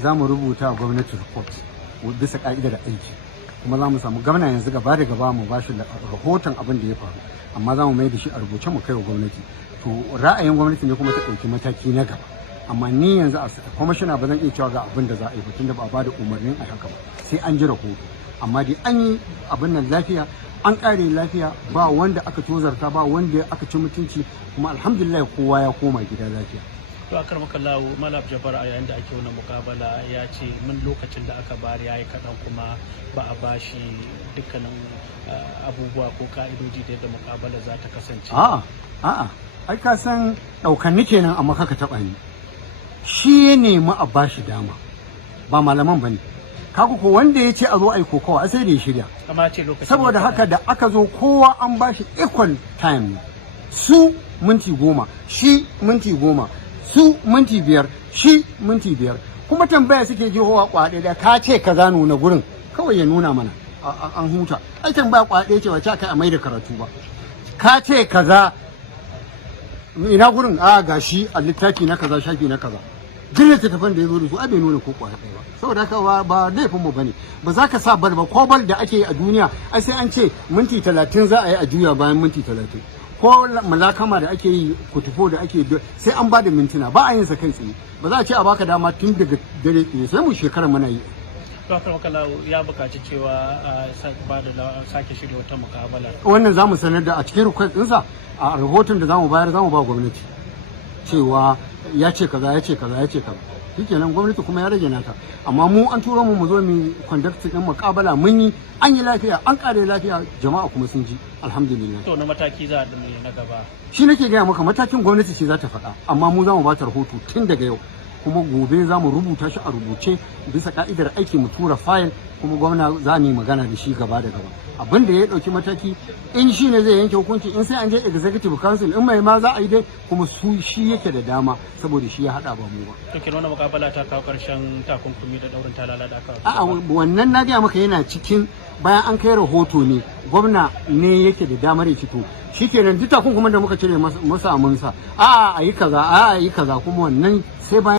za mu rubuta gwamnati report bisa ka'idar aiki, kuma za mu samu gwamna yanzu gaba da gaba mu bashi rahoton abin da ya faru, amma za mu mai da shi a rubuce mu kai wa gwamnati. To ra'ayin gwamnati ne kuma ta ɗauki mataki na gaba, amma ni yanzu a kwamishina ba zan iya cewa ga abin da za a yi ba tunda ba a ba da umarnin a haka ba, sai an ji rahoto. Amma dai an yi abin nan lafiya, an ƙare lafiya, ba wanda aka tozarta, ba wanda aka ci mutunci, kuma alhamdulillah kowa ya koma gida lafiya. To a karmaka lawo Malam Abduljabar a yayin da ake wannan mukabala ya ce min lokacin da aka bari ya yi kaɗan kuma ba a bashi dukkanin abubuwa ko ka'idoji da yadda mukabala za ta kasance. A'a, ai ka san ɗaukanni kenan amma kaka taɓa ni. Shi ya nemi a bashi dama, ba malaman ba ne. Kaga ko wanda ya ce a zo a yi kokawa sai da ya shirya. Saboda haka da aka zo kowa an bashi equal time, su minti 10, shi minti 10. su minti 5, shi minti 5, kuma tambaya suke jihowa kwaɗe da ka ce ka za nuna gurin kawai ya nuna mana an huta. Ai tambaya kwaɗe ce wace kai a mai da karatu ba, ka ce kaza ina gurin ga shi a littafi na kaza shafi na kaza, duk littattafan da ya zo da su bai nuna ko kwaɗe ba. Saboda haka ba laifin mu bane, ba za ka sa bal ba, ko bal da ake yi a duniya ai sai an ce minti 30 za a yi a juya bayan minti 30, ko malakama da ake yi kutufo da ake sai an ba da mintuna, ba a yin sa kai tsaye. Ba za a ce a baka dama tun daga dare tsaye, sai mu shekara muna yi. Dr. Makala ya buƙaci cewa ba da sake shirya wata mukabala. Wannan za mu sanar da a cikin request ɗinsa, a rahoton da za mu bayar za mu ba gwamnati cewa ya ce kaza ya ce kaza ya ce kaza. Shikenan gwamnati kuma ya rage nata, amma mu an turo mu zo mu conduct din mukabala, mun yi, an yi lafiya, an kare lafiya, jama'a kuma sun ji alhamdulillah. To na mataki za a dinga na gaba, shi nake gaya maka, matakin gwamnati ce za ta faɗa, amma mu za mu ba ta rahoto tun daga yau, kuma gobe za mu rubuta shi a rubuce bisa ka'idar aiki, mu tura fayil, kuma gwamna za mu yi magana da shi gaba da gaba. Abin da ya ɗauki mataki in shi ne zai yanke hukunci, in sai an je executive council, in mai ma za a yi dai, kuma shi yake da dama saboda shi ya haɗa ba mu ba. To kenan wannan mukabala ta kawo ƙarshen takunkumi da ɗaurin talala da aka. Wannan na gaya maka yana cikin, bayan an kai rahoto ne gwamna ne yake da damar ya fito, shi kenan duk takunkumin da muka cire masa mun sa a yi kaza kuma wannan sai bayan